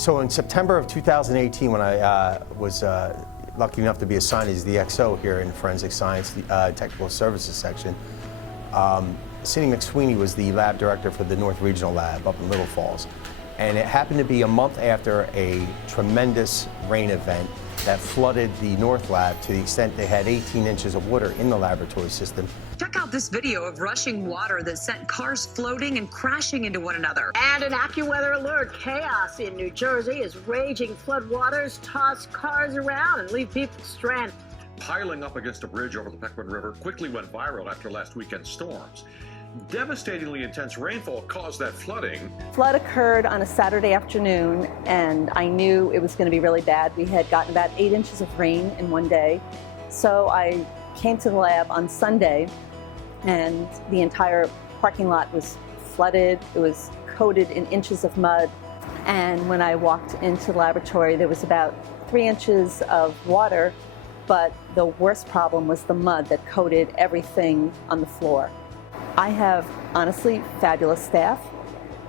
So in September of 2018, when I was lucky enough to be assigned as the XO here in Forensic Science Technical Services Section, Cindi McSweeney was the lab director for the North Regional Lab up in Little Falls. And it happened to be a month after a tremendous rain event that flooded the North Lab to the extent they had 18 inches of water in the laboratory system. Check out this video of rushing water that sent cars floating and crashing into one another. And an AccuWeather alert. Chaos in New Jersey as raging floodwaters toss cars around and leave people stranded. Piling up against a bridge over the Pequot River quickly went viral after last weekend's storms. Devastatingly intense rainfall caused that flooding. Flood occurred on a Saturday afternoon, and I knew it was going to be really bad. We had gotten about 8 inches of rain in one day. So I came to the lab on Sunday, and the entire parking lot was flooded. It was coated in inches of mud. And when I walked into the laboratory, there was about 3 inches of water, but the worst problem was the mud that coated everything on the floor. I have, honestly, fabulous staff.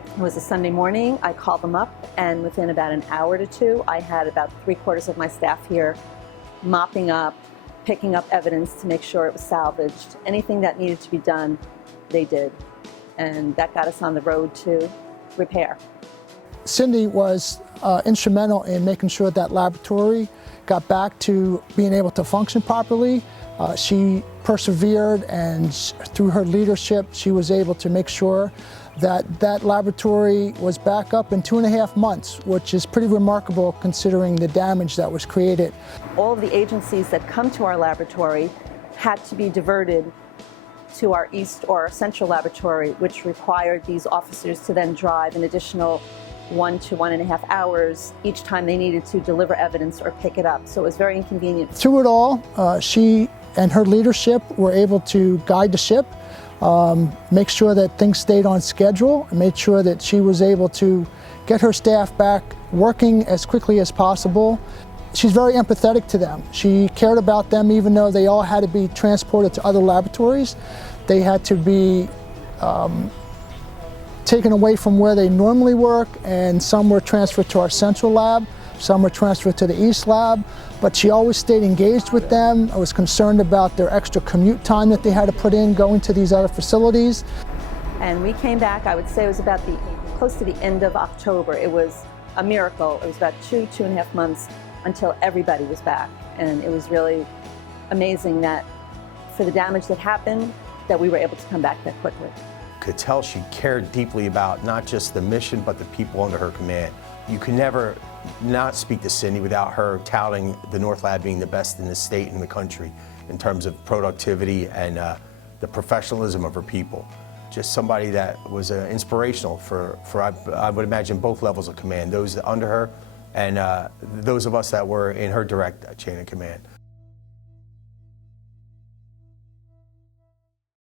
It was a Sunday morning. I called them up, and within about an hour to two, I had about 3/4 of my staff here mopping up, picking up evidence to make sure it was salvaged. Anything that needed to be done, they did. And that got us on the road to repair. Cindi was instrumental in making sure that laboratory got back to being able to function properly. She persevered, and through her leadership, she was able to make sure that that laboratory was back up in 2.5 months, which is pretty remarkable considering the damage that was created. All of the agencies that come to our laboratory had to be diverted to our east or our central laboratory, which required these officers to then drive an additional 1 to 1.5 hours each time they needed to deliver evidence or pick it up. So it was very inconvenient. Through it all, she and her leadership were able to guide the ship, make sure that things stayed on schedule, and made sure that she was able to get her staff back working as quickly as possible. She's very empathetic to them. She cared about them even though they all had to be transported to other laboratories. They had to be taken away from where they normally work, and some were transferred to our central lab, some were transferred to the east lab, but she always stayed engaged with them. I was concerned about their extra commute time that they had to put in going to these other facilities. And we came back, I would say it was about close to the end of October. It was a miracle. It was about 2.5 months until everybody was back. And it was really amazing that for the damage that happened, that we were able to come back that quickly. Could tell she cared deeply about not just the mission, but the people under her command. You can never not speak to Cindi without her touting the North Lab being the best in the state and the country in terms of productivity and the professionalism of her people. Just somebody that was inspirational for I would imagine both levels of command, those under her and those of us that were in her direct chain of command.